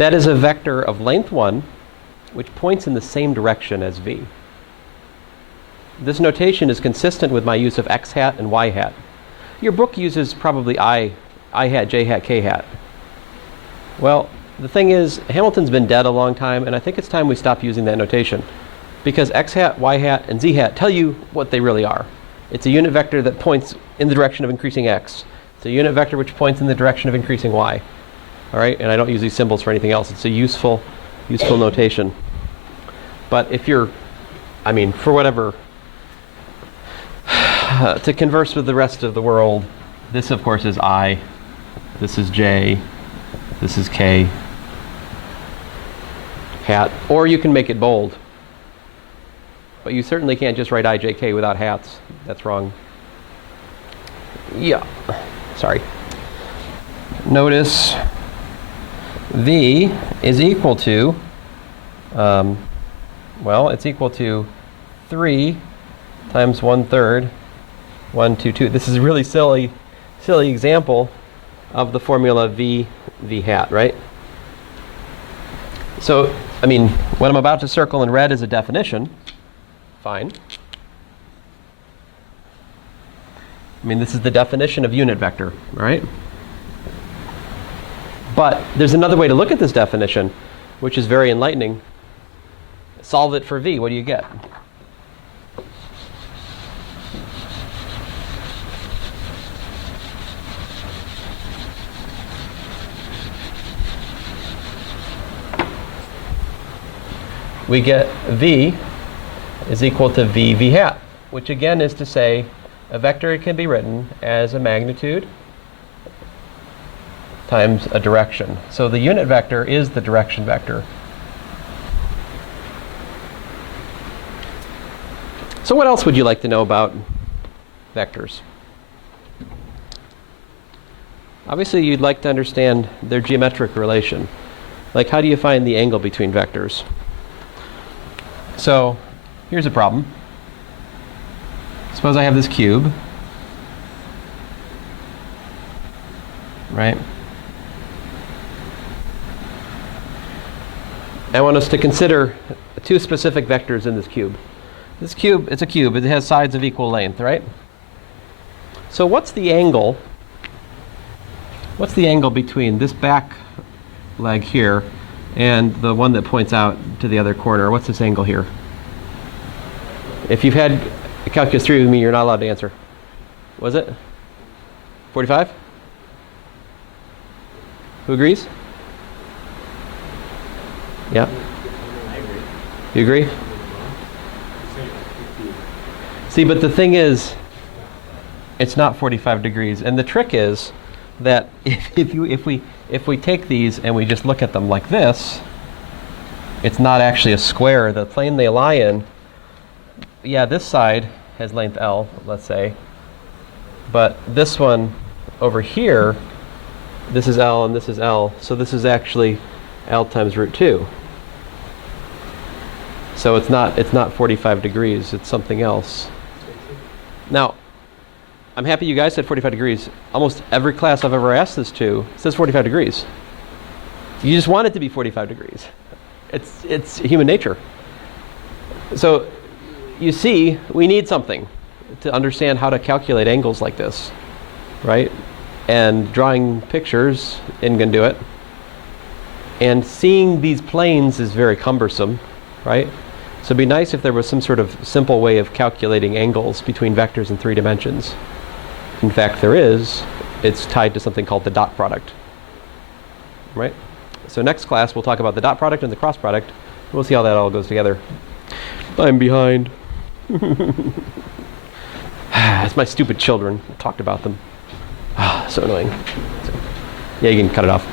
That is a vector of length 1, which points in the same direction as v. This notation is consistent with my use of x hat and y hat. Your book uses probably I hat, j hat, k hat. Well, the thing is, Hamilton's been dead a long time, and I think it's time we stop using that notation, because x hat, y hat, and z hat tell you what they really are. It's a unit vector that points in the direction of increasing x. It's a unit vector which points in the direction of increasing y. All right, and I don't use these symbols for anything else. It's a useful notation. But if you're, I mean, for whatever, to converse with the rest of the world, this of course is I, this is j, this is k, hat, or you can make it bold. But you certainly can't just write I, j, k without hats. That's wrong. Yeah, sorry. Notice v is equal to, well, it's equal to 3 times 1/3, 1, 2, 2. This is a really silly example of the formula v hat, right? So, I mean, what I'm about to circle in red is a definition. Fine. I mean, this is the definition of unit vector, right? But there's another way to look at this definition, which is very enlightening. Solve it for v. What do you get? We get v is equal to v hat, which again is to say a vector can be written as a magnitude times a direction. So the unit vector is the direction vector. So what else would you like to know about vectors? Obviously you'd like to understand their geometric relation. Like, how do you find the angle between vectors? So here's a problem. Suppose I have this cube, right? I want us to consider two specific vectors in this cube. This cube, it's a cube. It has sides of equal length, right? So what's the angle? What's the angle between this back leg here and the one that points out to the other corner? What's this angle here? If you've had Calculus 3 with me, you're not allowed to answer. Was it? 45? Who agrees? Yeah? I agree. You agree? See, but the thing is, it's not 45 degrees. And the trick is that if we take these and we just look at them like this, it's not actually a square. The plane they lie in, yeah, this side has length L, let's say. But this one over here, this is L and this is L. So this is actually L times root 2. So it's not 45 degrees, it's something else. Now, I'm happy you guys said 45 degrees. Almost every class I've ever asked this to says 45 degrees. You just want it to be 45 degrees. It's human nature. So you see, we need something to understand how to calculate angles like this, right? And drawing pictures isn't going to do it. And seeing these planes is very cumbersome, right? So it'd be nice if there was some sort of simple way of calculating angles between vectors in 3 dimensions. In fact, there is. It's tied to something called the dot product, right? So next class, we'll talk about the dot product and the cross product. We'll see how that all goes together. I'm behind. It's my stupid children. I talked about them. So annoying. So, yeah, you can cut it off.